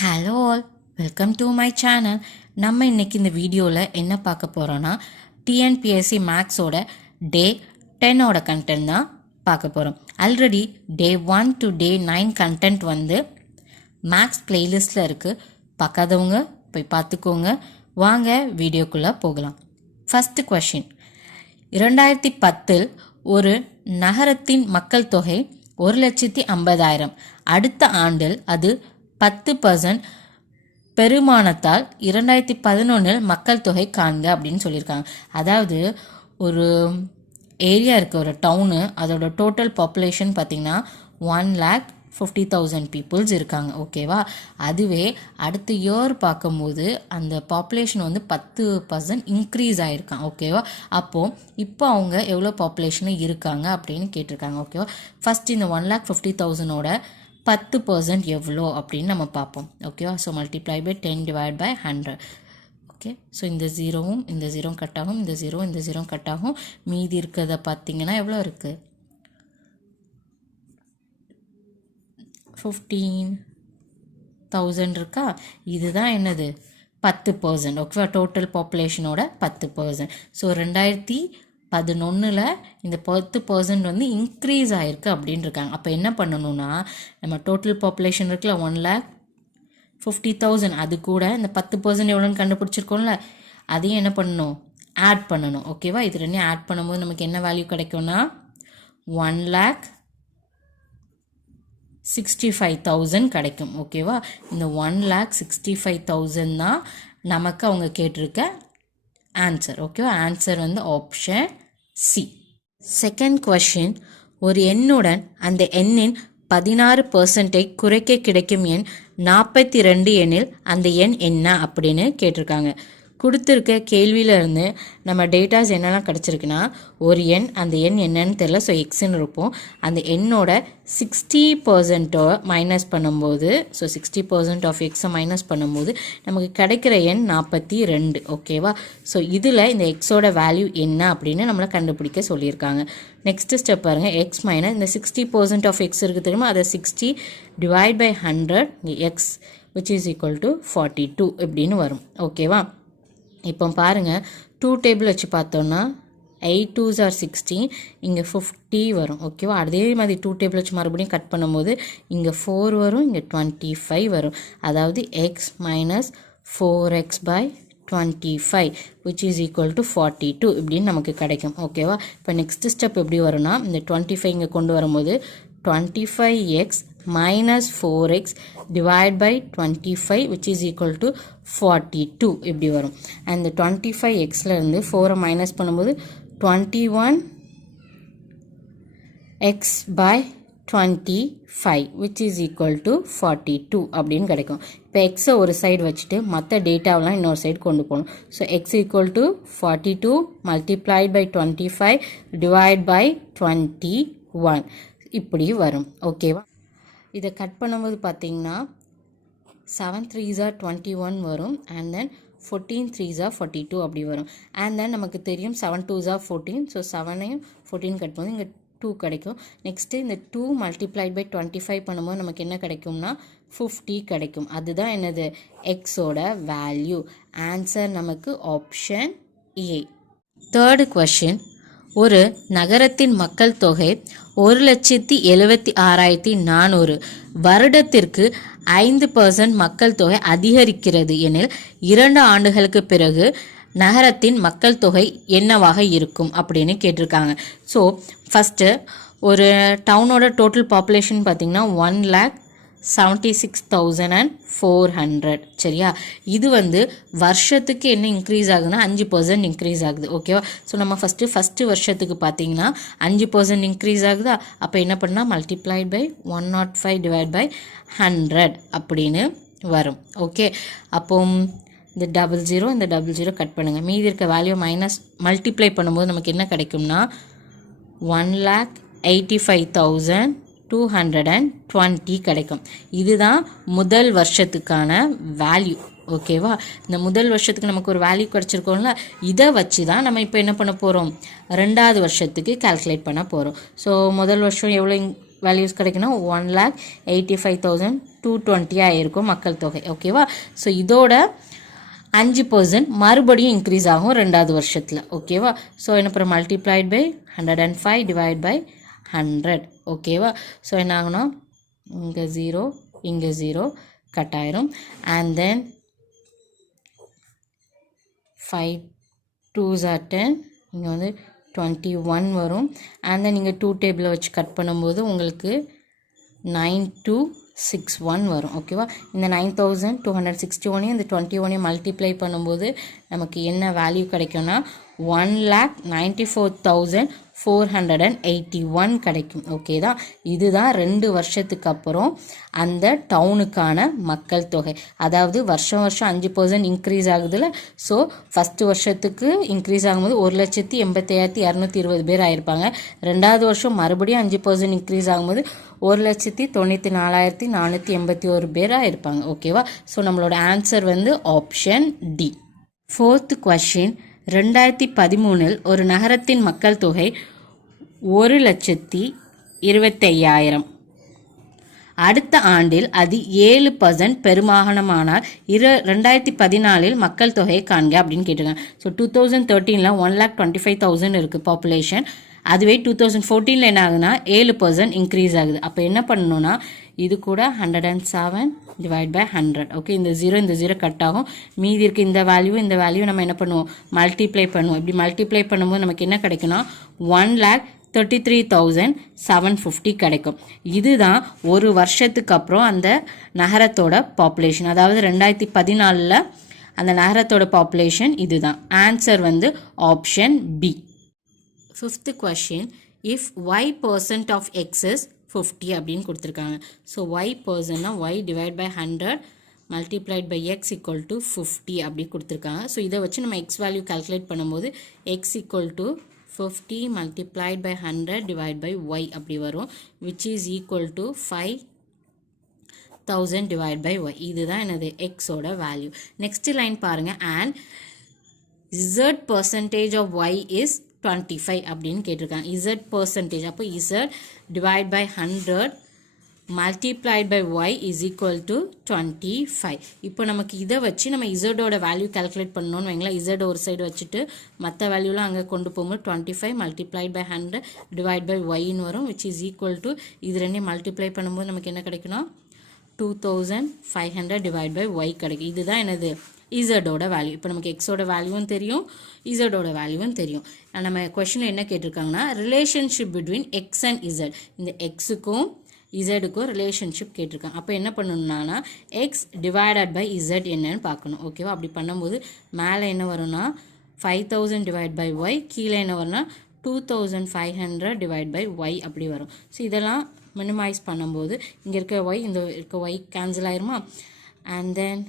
Hello all, welcome to my channel. நம்ம இன்னைக்கு இந்த வீடியோவில் என்ன பார்க்க போகிறோன்னா டிஎன்பிஎஸ்சி மேக்ஸோட டே 10ஓட கண்டென்ட் தான் பார்க்க போகிறோம். Already day 1 to day 9 content வந்து மேக்ஸ் பிளேலிஸ்டில் இருக்குது. பார்க்காதவங்க போய் பார்த்துக்கோங்க. வாங்க வீடியோக்குள்ளே போகலாம். ஃபஸ்ட்டு கொஷின், 2010 ஒரு நகரத்தின் மக்கள் தொகை 1,50,000. அடுத்த ஆண்டில் அது 10% பெருமானத்தால் 2011 மக்கள் தொகை காண்க அப்படின்னு சொல்லியிருக்காங்க. அதாவது ஒரு ஏரியா இருக்குது, ஒரு டவுனு, அதோட டோட்டல் பாப்புலேஷன் பார்த்திங்கன்னா 1,50,000 பீப்புள்ஸ் இருக்காங்க. ஓகேவா? அதுவே அடுத்த இயர் பார்க்கும்போது அந்த பாப்புலேஷன் வந்து 10% இன்க்ரீஸ் ஆகிருக்காங்க. ஓகேவா? அப்போது இப்போ அவங்க எவ்வளோ பாப்புலேஷனில் இருக்காங்க அப்படின்னு கேட்டிருக்காங்க. ஓகேவா? ஃபஸ்ட் இந்த 1,50,000ஓட 10% எவ்வளோ அப்படின்னு நம்ம பார்ப்போம். ஓகேவா? So multiply by 10 divide by 100. Okay, so இந்த ஜீரோவும் இந்த ஜீரோவும் கட் ஆகும், இந்த ஜீரோவும் கட் ஆகும். மீதி இருக்கிறத பார்த்தீங்கன்னா எவ்வளோ இருக்குது? 15,000 இருக்கா? இதுதான் என்னது? 10%. ஓகேவா? டோட்டல் பாப்புலேஷனோட 10%. ஸோ 2011 இந்த 10% வந்து இன்க்ரீஸ் ஆகிருக்கு அப்படின்னு இருக்காங்க. அப்போ என்ன பண்ணணும்னா, நம்ம டோட்டல் பாப்புலேஷன் இருக்குல்ல 1,50,000, அது கூட இந்த 10% எவ்வளோன்னு கண்டுபிடிச்சிருக்கோம்ல, அதையும் என்ன பண்ணணும்? ஆட் பண்ணணும். ஓகேவா? இது ரெண்டையும் ஆட் பண்ணும்போது நமக்கு என்ன வேல்யூ கிடைக்கும்னா 1,65,000 கிடைக்கும். ஓகேவா? இந்த 1,65,000 தான் நமக்கு அவங்க கேட்டிருக்க ஆன்சர். ஓகேவா? ஆன்சர் வந்து ஆப்ஷன் சி. செகண்ட் கொஷின், ஒரு எண்ணுடன் அந்த எண்ணின் 16% குறைக்க கிடைக்கும் எண் 42 எண்ணில் அந்த எண் என்ன அப்படின்னு கேட்டிருக்காங்க. கொடுத்துருக்க கேள்வியிலேருந்து நம்ம டேட்டாஸ் என்னெல்லாம் கிடச்சிருக்குன்னா, ஒரு எண், அந்த எண் என்னன்னு தெரியல, ஸோ எக்ஸ்ன்னு இருப்போம். அந்த எண்ணோட 60% மைனஸ் பண்ணும்போது, ஸோ 60% ஆஃப் எக்ஸை மைனஸ் பண்ணும்போது நமக்கு கிடைக்கிற எண் 42. ஓகேவா? ஸோ இதில் இந்த எக்ஸோட வேல்யூ என்ன அப்படின்னு நம்மளை கண்டுபிடிக்க சொல்லியிருக்காங்க. நெக்ஸ்ட் ஸ்டெப் பாருங்கள், எக்ஸ் மைனஸ் இந்த 60% ஆஃப் எக்ஸ் இருக்குது தெரியுமா, அதை 60 divide by 100 X which is equal to 42 இப்படின்னு வரும். ஓகேவா? இப்போ பாருங்கள், 2 டேபிள் வச்சு பார்த்தோன்னா 8 2s are 16, இங்கே 50 வரும். ஓகேவா? அதே மாதிரி 2 டேபிள் வச்சு மறுபடியும் கட் பண்ணும்போது இங்கே 4 வரும், இங்கே 25 வரும். அதாவது X minus 4x by 25 which is equal to 42 இப்படின்னு நமக்கு கிடைக்கும். ஓகேவா? இப்போ நெக்ஸ்ட் ஸ்டெப் எப்படி வரும்னா, இந்த 25 இங்கே கொண்டு வரும்போது 25x minus 4x divide by 25 which is equal to 42 இப்படி வரும். and 25xல இருந்து 4 மைனஸ் பண்ணும்போது 21x by 25 which is equal to 42 அப்படின்னு கிடைக்கும். இப்போ எக்ஸை ஒரு சைடு வச்சுட்டு மற்ற டேட்டாவெலாம் இன்னொரு சைடு கொண்டு போகணும். So X equal to 42 multiplied by 25 divide by 21 இப்படி வரும். ஓகேவா? இதை கட் பண்ணும்போது பார்த்தீங்கன்னா 7 3s are 21 வரும், அண்ட் தென் 14 3s are 42 அப்படி வரும். அண்ட் தென் நமக்கு தெரியும் 7 2s are 14, ஸோ 7ஐயும் 14 கட் பண்ணும்போது இங்கே 2 கிடைக்கும். நெக்ஸ்ட்டு இந்த 2 மல்டிப்ளைட் பை 25 பண்ணும்போது நமக்கு என்ன கிடைக்கும்னா 50 கிடைக்கும். அதுதான் என்னது? எக்ஸோட வேல்யூ. ஆன்சர் நமக்கு ஆப்ஷன் ஏ. தேர்டு கொஷின், ஒரு நகரத்தின் மக்கள் தொகை 1,76,400. வருடத்திற்கு 5% மக்கள் தொகை அதிகரிக்கிறது எனில் 2 ஆண்டுகளுக்கு பிறகு நகரத்தின் மக்கள் தொகை என்னவாக இருக்கும் அப்படின்னு கேட்டிருக்காங்க. ஸோ ஃபஸ்ட்டு ஒரு டவுனோட டோட்டல் பாப்புலேஷன் பார்த்திங்கன்னா 1,76,400. சரியா? இது வந்து வருஷத்துக்கு என்ன இன்க்ரீஸ் ஆகுதுன்னா 5% இன்க்ரீஸ் ஆகுது. ஓகேவா? ஸோ நம்ம ஃபஸ்ட்டு வருஷத்துக்கு பார்த்தீங்கன்னா 5% இன்க்ரீஸ் ஆகுதா? அப்போ என்ன பண்ணால் மல்டிப்ளைட் பை 105 டிவைட் பை 100 அப்படின்னு வரும். ஓகே, அப்போ இந்த 00 கட் பண்ணுங்கள். மீதி இருக்க வேல்யூ மைனஸ் மல்டிப்ளை பண்ணும்போது நமக்கு என்ன கிடைக்கும்னா 1,85,220 கிடைக்கும். இதுதான் முதல் வருஷத்துக்கான வேல்யூ. ஓகேவா? இந்த முதல் வருஷத்துக்கு நமக்கு ஒரு வேல்யூ கிடச்சிருக்கோம்ல, இதை வச்சு தான் நம்ம இப்போ என்ன பண்ண போகிறோம், 2வது வருஷத்துக்கு கால்குலேட் பண்ண போகிறோம். ஸோ முதல் வருஷம் எவ்வளோ வேல்யூஸ் கிடைக்குன்னா 1,85,220 220 ஆயிருக்கும் மக்கள் தொகை. ஓகேவா? ஸோ இதோட 5% மறுபடியும் இன்க்ரீஸ் ஆகும் 2வது வருஷத்தில். ஓகேவா? ஸோ என்ன அப்புறம் மல்டிப்ளைட் பை 105 டிவைட் பை 100. ஓகேவா? ஸோ என்ன ஆகுனா இங்கே 0 இங்கே 0 கட் ஆயிரும். அண்ட் தென் 5 2s are 10, இங்கே வந்து 21 வரும். அண்ட் தென் இங்கே 2 டேபிளை வச்சு கட் பண்ணும்போது உங்களுக்கு 9261 வரும். ஓகேவா? இந்த 9261 இந்த 21 மல்டிப்ளை பண்ணும்போது நமக்கு என்ன வேல்யூ கிடைக்கும்னா 1,94,481 கிடைக்கும். ஓகே தான். இதுதான் 2 வருஷத்துக்கு அப்புறம் அந்த டவுனுக்கான மக்கள் தொகை. அதாவது வருஷம் 5% இன்க்ரீஸ் ஆகுதுல்ல. ஸோ ஃபஸ்ட்டு வருஷத்துக்கு இன்க்ரீஸ் ஆகும்போது 1,87,220 பேர் ஆயிருப்பாங்க. 2வது வருஷம் மறுபடியும் 5% இன்க்ரீஸ் ஆகும்போது 1,94,481 பேராக இருப்பாங்க. ஓகேவா? ஸோ நம்மளோட ஆன்சர் வந்து ஆப்ஷன் டி. 4th கொஸ்டின், 2013 ஒரு நகரத்தின் மக்கள் தொகை 1,25,000. அடுத்த ஆண்டில் அது 7% பெருமாகாணமானால் 2014 மக்கள் தொகையை காண்க அப்படின்னு கேட்டிருக்காங்க. ஸோ 2013 1,25,000 இருக்குது பாப்புலேஷன். அதுவே 2014 என்ன ஆகுதுன்னா 7% இன்க்ரீஸ் ஆகுது. அப்போ என்ன பண்ணணும்னா இது கூட 107 டிவைட் பை 100. ஓகே, இந்த 0 கட் ஆகும். மீதி இருக்க இந்த வேல்யூ நம்ம என்ன பண்ணுவோம், மல்டிப்ளை பண்ணுவோம். இப்படி மல்டிப்ளை பண்ணும்போது நமக்கு என்ன கிடைக்குன்னா 1,33,750 கிடைக்கும். இதுதான் ஒரு வருஷத்துக்கு அப்புறம் அந்த நகரத்தோட பாப்புலேஷன். அதாவது 2014 அந்த நகரத்தோட பாப்புலேஷன் இதுதான். ஆன்சர் வந்து option B. 5th question, if y% of x is 50 அப்படின்னு கொடுத்துருக்காங்க. ஸோ y%னா y divide by 100 multiplied by x equal to 50 அப்படி கொடுத்துருக்காங்க. ஸோ இதை வச்சு நம்ம x வேல்யூ கால்குலேட் பண்ணும்போது x equal to 50 multiplied by 100 divide by y அப்படி வரும், which is equal to 5,000 divide by y. இதுதான் எனது எக்ஸோட வேல்யூ. நெக்ஸ்ட் லைன் பாருங்க, and z% of y is 25 அப்படின்னு கேட்டிருக்காங்க. z%, அப்போ z divide by 100 multiplied by y is equal to 25. இப்போ நமக்கு இதை வச்சு நம்ம இசட்டோட வேல்யூ கால்குலேட் பண்ணணும்னு வைங்களா. இசட் ஒரு சைடு வச்சுட்டு மற்ற வேல்யூலாம் அங்கே கொண்டு போகும்போது 25 மல்டிப்ளைட் பை 100 டிவைட் பை ஒய்ன்னு வரும், விச் இஸ் ஈக்குவல் டு இது ரெண்டையும் மல்டிப்ளை பண்ணும்போது நமக்கு என்ன கிடைக்குன்னா 2,500 டிவைட் பை ஒய் கிடைக்கும். இதுதான் எனது இசட்டோட வேல்யூ. இப்போ நமக்கு எக்ஸோட வேல்யூவும் தெரியும், இசட்டோட வேல்யூவும் தெரியும். நம்ம கொஸ்டினில் என்ன கேட்டிருக்காங்கன்னா relationship between X and Z. இந்த எக்ஸுக்கும் இசட்டுக்கும் ரிலேஷன்ஷிப் கேட்டிருக்காங்க. அப்போ என்ன பண்ணணும்னா எக்ஸ் டிவைடட் பை இசட் என்னன்னு பார்க்கணும். ஓகேவா? அப்படி பண்ணும்போது மேலே என்ன வரும்னா 5,000 டிவைட் பை ஒய், கீழே என்ன வரும்னா 2,500 டிவைட் பை ஒய் அப்படி வரும். ஸோ இதெல்லாம் மினிமைஸ் பண்ணும்போது இங்கே இருக்க ஒய் இந்த இருக்க ஒய் கேன்சல் ஆயிருமா. அண்ட் தென்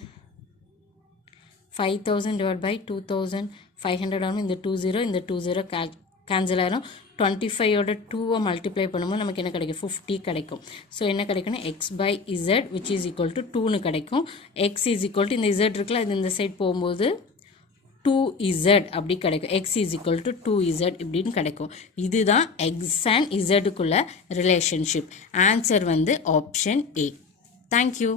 5,000 டிவைட் பை 2,500 ஆகும். இந்த 20 இந்த 20 கேன்சல் ஆயிரும். 25ஓட 2 மல்டிப்ளை பண்ணும்போது நமக்கு என்ன கிடைக்கும், 50 கிடைக்கும். ஸோ என்ன கிடைக்குன்னா X by Z which is equal to 2ன்னு கிடைக்கும். எக்ஸ் இஸ் ஈக்குவல் டு இந்த இசட் இருக்குல்ல, இது இந்த சைட் போகும்போது 2z அப்படி கிடைக்கும். x is equal to 2z இப்படின்னு கிடைக்கும். இதுதான் x and zக்குள்ள ரிலேஷன்ஷிப். ஆன்சர் வந்து ஆப்ஷன் A. தேங்க்யூ.